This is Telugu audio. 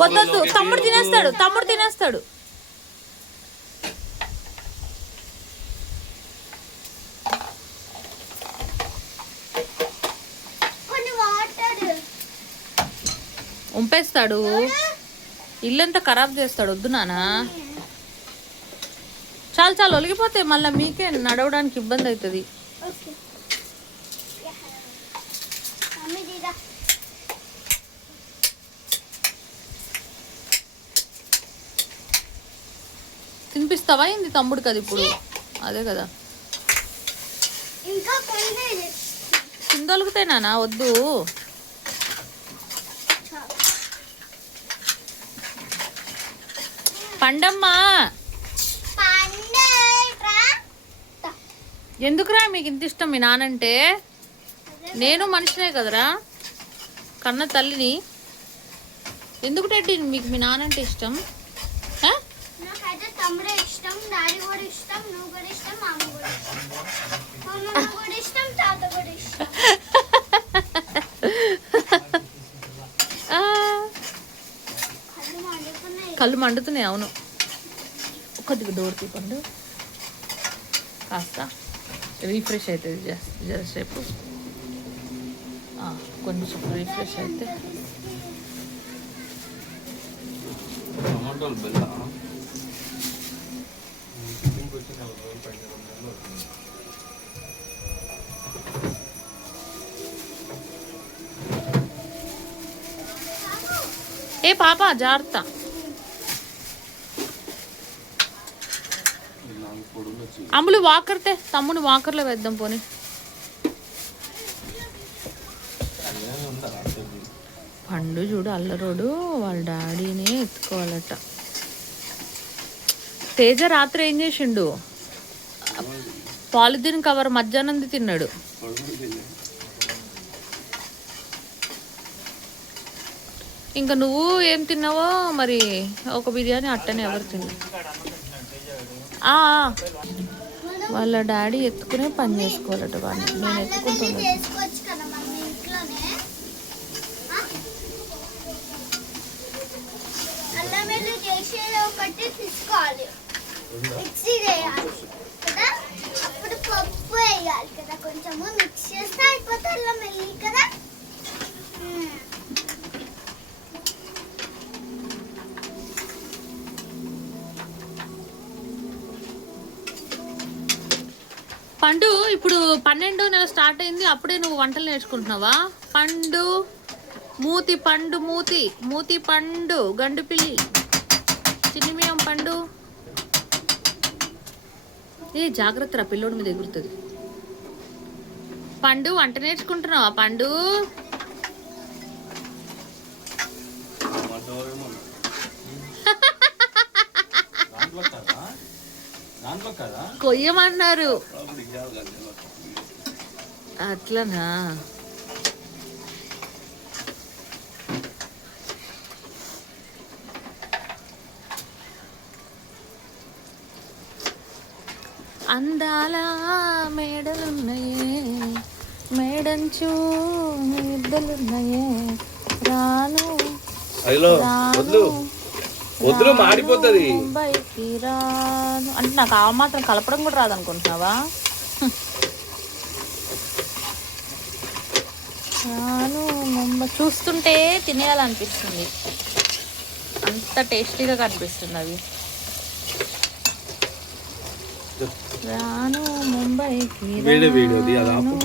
వద్దొద్దు, తమ్ముడు తినేస్తాడు. ఉంపేస్తాడు, ఇల్లంతా ఖరాబ్ చేస్తాడు. వద్దు నానా, చాలు ఒలిగిపోతే మళ్ళీ మీకే నడవడానికి ఇబ్బంది అవుతుంది. తినిపిస్తావా ఏంది తమ్ముడు కదా ఇప్పుడు? అదే కదా, కిందొలుగుతాయి నానా, వద్దు. పండమ్మా, ఎందుకురా మీకు ఇంత ఇష్టం మీ నానంటే? నేను మనిషినే కదరా, కన్న తల్లిని. ఎందుకు టెడ్డి మీకు మీ నానంటే ఇష్టం? కళ్ళు మండుతున్నాయి. అవును, కొద్దిగా డోర్ తీపండు, కాస్త రీఫ్రెష్ అవుతుంది జరసేపు. కొంచెం రీఫ్రెష్ అయితే ఏ పాప జాగ్రత్త. అమ్ములు వాకర్తే, తమ్ముని వాకర్లో వేద్దాం పోనీ. పండు చూడు అల్లరోడు, వాళ్ళ డాడీని ఎత్తుకోవాలట. తేజ రాత్రి ఏం చేసిండు? పాలిథిన్ కవర్ మధ్యాహ్నం తిన్నాడు. ఇంకా నువ్వు ఏం తిన్నావో మరి. ఒక బిర్యానీ అట్టనే ఎవరు తిన్నారు? వాళ్ళ డాడీ ఎత్తుకునే పని చేసుకోవాలట. వాడిని నేను ఎత్తుకుంటున్నాను. పండు ఇప్పుడు 12వ నెల స్టార్ట్ అయింది, అప్పుడే నువ్వు వంటలు నేర్చుకుంటున్నావా? పండు మూతి పండు గండు పిల్లి చిన్నిమియం పండు. ఏ జాగ్రత్త రా, పిల్లోడి మీద ఎగురుతుంది. పండు వంట నేర్చుకుంటున్నావా పండు? కొయ్యమన్నారు అట్లనా? అందాల మేడలున్నాయే, మేడంచు ఇద్దలున్నాయే, రాను వద్దు మాడిపోతుంది. ముంబైకి రాను అంటే నాకు ఆ మాత్రం కలపడం కూడా రాదనుకుంటున్నావా? రాను ముంబై. చూస్తుంటే తినేయాలనిపిస్తుంది, అంత టేస్టీగా కనిపిస్తుంది అవి. రాను ముంబైకి రాను.